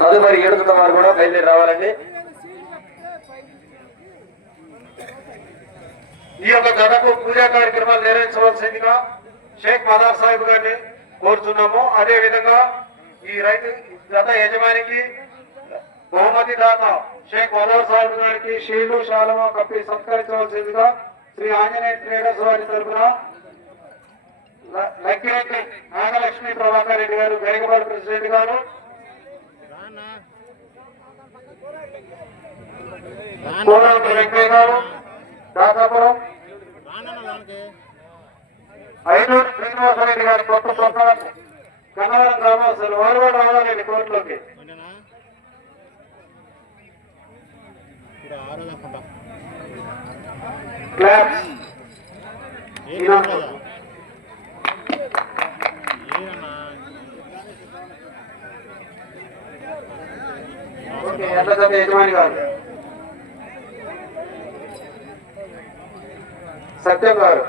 తదుపరి ఏడుతున్న వారు కూడా బయలుదేరి రావాలండి. ఈ యొక్క గడకు పూజా కార్యక్రమాలు నిర్వహించవలసిందిగా షేక్ మదార్ సాహిబ్ గారిని కోరుతున్నాము. అదే విధంగా ఈ రైతు గత యజమానికి బహుమతి దాత షేక్ మదార్ సాహిబ్ గారికి షీలు శాలువా కప్పి సత్కరించవలసిందిగా శ్రీ ఆంజనేయ ట్రేడర్స్ వారి తరఫున లక్కిరెడ్డి నాగలక్ష్మి ప్రభాకర్ రెడ్డి గారు, గరికపాడు ప్రెసిడెంట్ గారు, కోరాపు వెంకయ్య గారు, దాదాపురం ఐనూరు శ్రీనివాసరెడ్డి గారి కొత్త కన్నవరం గ్రామస్తులు వారు కూడా రావాలండి కోర్టులోకి. క్లాప్స్ ఎట్లా యజమాని గారు సత్యం గారు.